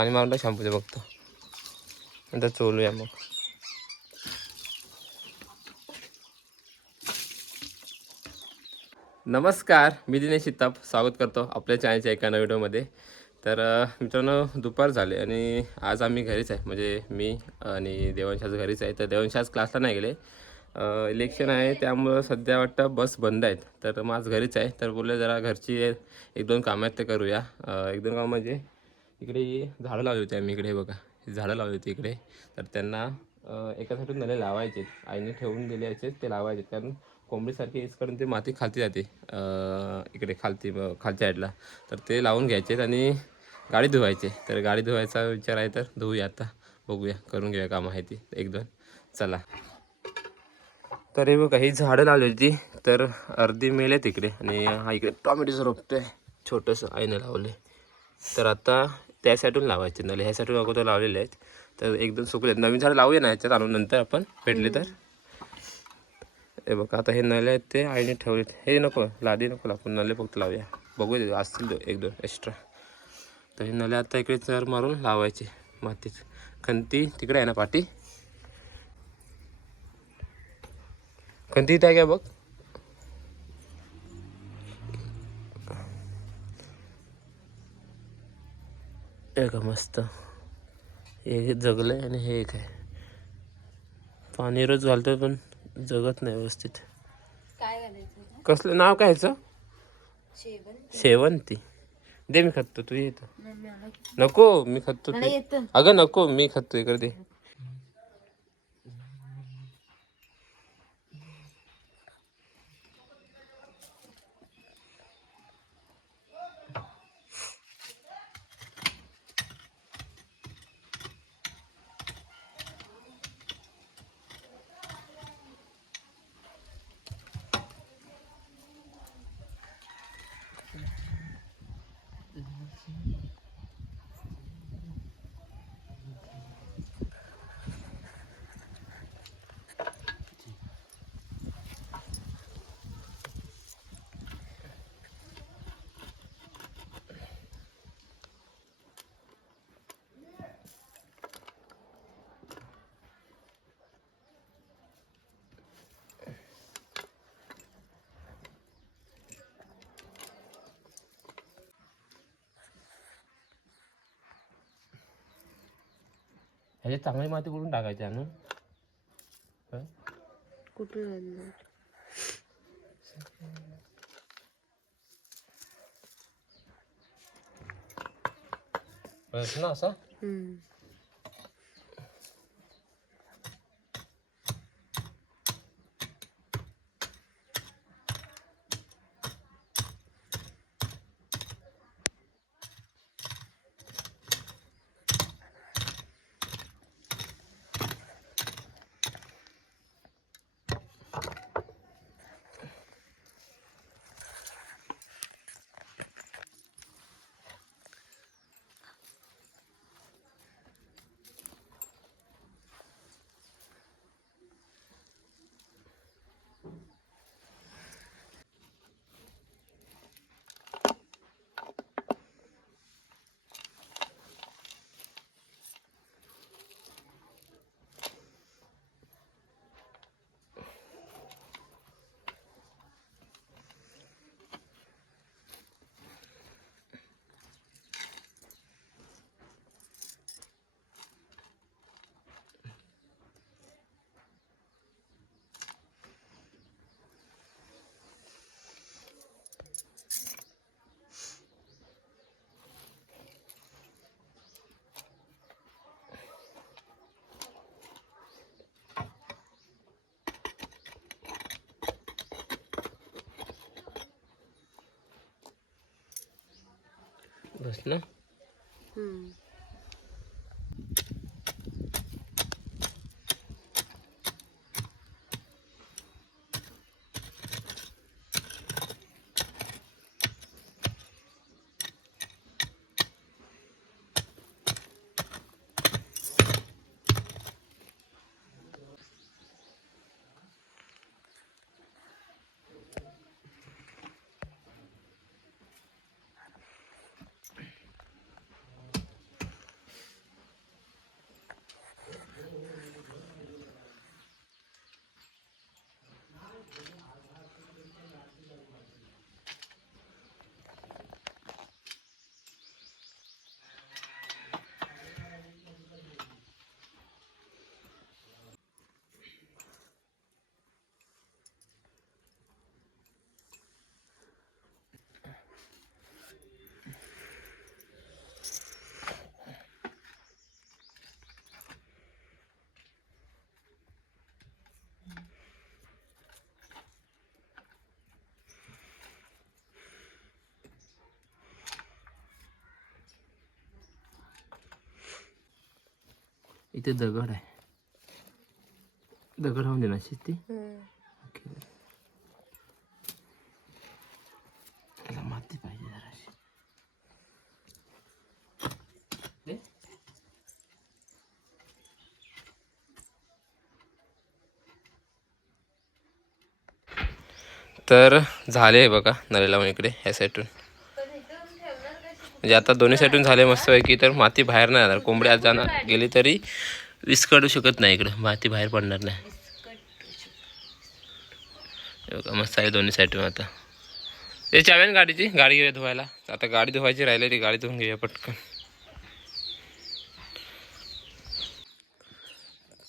पाणी मारून टाक शॅम्पूचं बघतो नंतर चोलूया मग. नमस्कार मी दिनेश शिताप. स्वागत करतो आपल्या चॅनलच्या एका नव्या व्हिडिओमध्ये. तर मित्रांनो दुपार झाले आणि आज आम्ही घरीच आहे. म्हणजे मी आणि देवांशाच घरीच आहे. तर देवांशाच क्लासला नाही गेले. इलेक्शन आहे त्यामुळं सध्या वाटतं बस बंद आहेत. तर मग आज घरीच आहे. तर बोलले जरा घरची एक दोन कामं आहेत ते करूया. एक दोन कामं म्हणजे इकडे झाडं लावली होती आम्ही इकडे बघा. झाडं लावली होती इकडे. तर त्यांना एका साईडून नळे लावायचे आईने ठेवून दिले असे ते लावायचे कारण कोंबडीसारखी करून ते माती खालती जाते इकडे खालती खालच्या साईडला तर ते लावून घ्यायचे आणि गाडी धुवायचे. तर गाडी धुवायचा विचार आहे तर धुवूया आता. बघूया करून घेऊया कामं आहे ती. एक दोन. चला. तर हे बघा ही झाडं लावली होती. तर अर्धी मेले तिकडे आणि हा इकडे टॉमॅटोचं रोपतोय. छोटंसं आईने लावले तर आता त्या साईडून लावायचे. नले ह्या साईडून अगोदर लावलेले आहेत. तर एकदम सुकले नवीन झाडं लावूया ना ह्याच्यात आणून नंतर आपण भेटले तर. हे बघ आता हे नळे आहेत ते आईने ठेवलेत. हे नको लादी नको आपण नले फक्त लावूया. बघूया असतील एक दोन एक्स्ट्रा तर हे नले आता इकडे चर मारून लावायचे मातीत. खंती तिकडे आहे ना पाठी खंती इथे आहे का बघ? आहे मस्त. हे जगलंय आणि हे एक आहे. पाणी रोज घालतोय पण जगत नाही व्यवस्थित. काय घालायचं कसलं नाव काय ह्याचं? शेवंती. दे मी खततो तू येतो नको मी खततो तू. येतं. अगं नको मी खततो इकडे दे. ह्याच्यात चांगली माती करून टाकायची आणून हं? कुठून आणलं बस ना असं हम्म. बस ना इथे दगड आहे. दगड राहून देणार ती ओके त्याला माती पाहिजे जराशी. तर झाले बघा लावून इकडे ह्या साईडून म्हणजे आता दोन्ही साईडून झाले मस्तपैकी तर माती बाहेर नाही जाणार. कोंबडी आज जाणार गेली तरी विस्कडू शकत नाही इकडं. माती बाहेर पडणार नाही. मस्त आहे दोन्ही साईडून आता. ते चाव्यान गाडीची. गाडी घेऊया धुवायला. आता गाडी धुवायची राहिली ती गाडी धुवून घेऊया पटकन.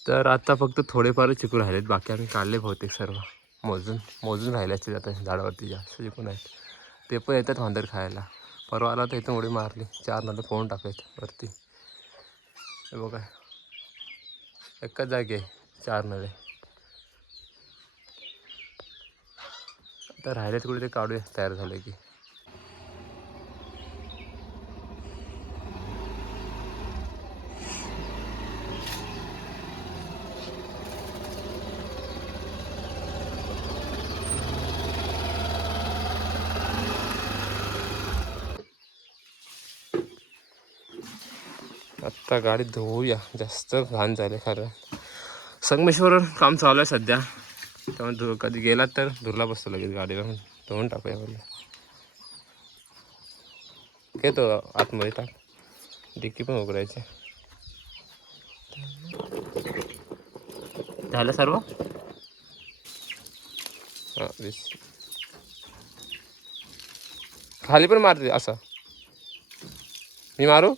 तर आता फक्त थोडेफार चिकू राहिलेत. बाकी आम्ही काढले बहुतेक सर्व. मोजून मोजून राहिले असते आता झाडावरती जास्त चिकून आहेत ते पण येतात वांदर खायला. परवा आला तर इथून उडी मारली. चार नंतर फोन टाकायत वरती. हे बघा. एकच जागे आहे. चार नळे. आता राहिलेत कुठे ते काढूया. तयार झाले की. आता गाडी धुवूया. जास्त घाण झाले खरं. संगमेश्वर काम चालू आहे सध्या. त्यामुळे धु कधी गेलात तर धुरला बसतो लगेच गाडीला धुवून टाकूया म्हणलं. घेतो आतमध्ये टाक. डिक्की पण उघडायची. झालं सर्व? हां दिस खाली पण मारते असं. मी मारू?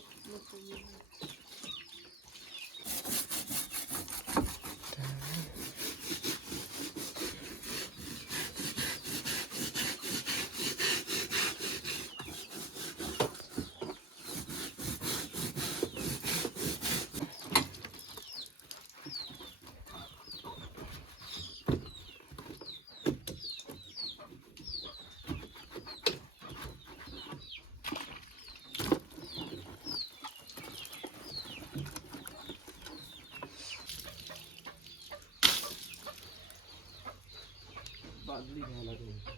ਕੱਢ ਲਈ ਜਾਣਾ ਤੂੰ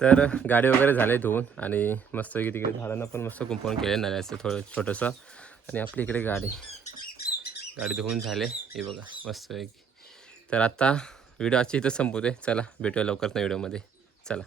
तर गाडी वगैरे झाले धुवून आणि मस्त की तिकडे झाडांना पण मस्त कुंपण केले नाल्याचं थोडं छोटंसं. आणि आपली इकडे गाडी. गाडी धुवून झाले. हे बघा मस्त तर आता व्हिडिओ आजची इथं संपवते. चला भेटूया लवकरच ना व्हिडिओमध्ये. चला.